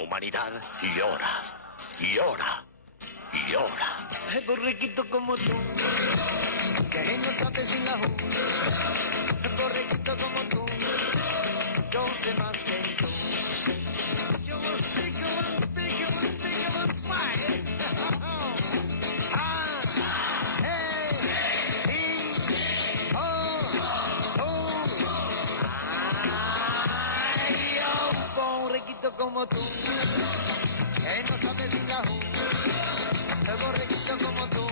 humanidad llora, llora, llora. El borreguito como tú, que no sabes sin la jungla. El borreguito como tú, yo sé más que tú. Yo sé que más fine. Como tú, que no sabes sin la jungla, el borreguito como tú,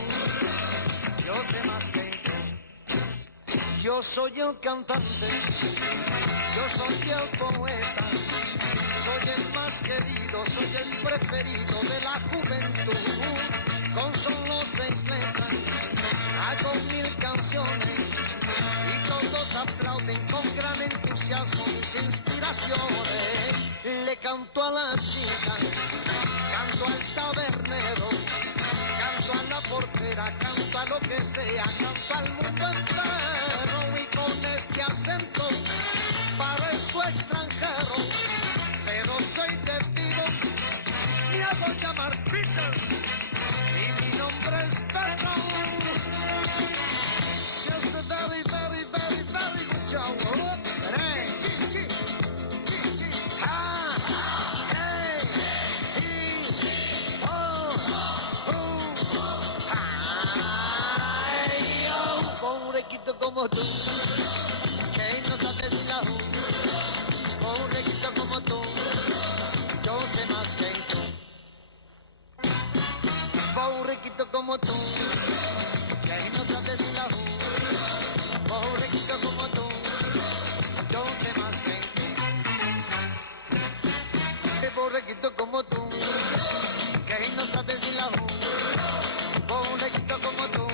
yo sé más que tú. Yo soy el cantante, yo soy el poeta, soy el más querido, soy el preferido de la juventud. Con solo 6 letras, hago 1000 canciones y todos aplauden con gran entusiasmo mis inspiraciones. Le canto a la chica, canto al tabernero, canto a la portera, canto a lo que sea, canto al mundo entero. Y con este acento parezco extranjero, pero soy testigo, me hago llamar Peter y mi nombre es Pedro. Just a very, very, very, very good job. Como tú, que no sabes si la jungla, borreguito como tú, yo sé más que tú. Borreguito como tú, que no sabes si la jungla, borreguito como tú, yo sé más que tú. Borreguito como tú, que no sabes si la jungla, borreguito como tú,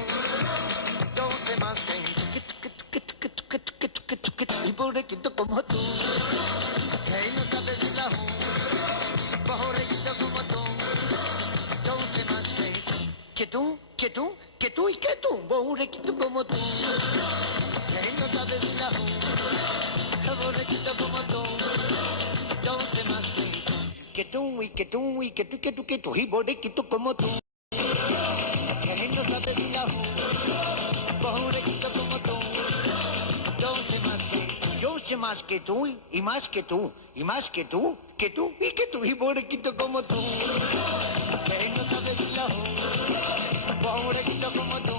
yo sé más que tú. Y borreguito como tú, que no sabes si la jungla, borreguito como tú, yo sé más que tú. Que tú, que tú, que tú y que tú, borreguito como tú, que no sabes si la jungla, borreguito como tú, yo sé más que tú. Que tú y que tú y que tú, que tú, que tú, y borreguito como tú, que no sabes si la jungla, borreguito como tú, yo sé más que tú. Yo sé más que tú y más que tú y más que tú, que tú y que tú y borreguito como tú, que no sabes si la jungla, borreguito como tú,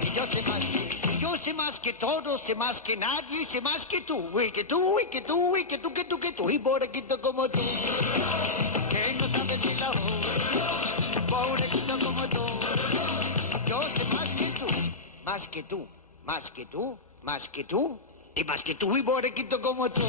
y yo sé más que tú. Yo sé más que todo, sé más que nadie, sé más que tú, y que tú y que tú y que tú, que tú, que tú y borreguito como tú, que no sabes si la jungla, borreguito como tú, yo sé más que tú, más que tú, más que tú, más que tú. Y más que tú y borreguito como tú.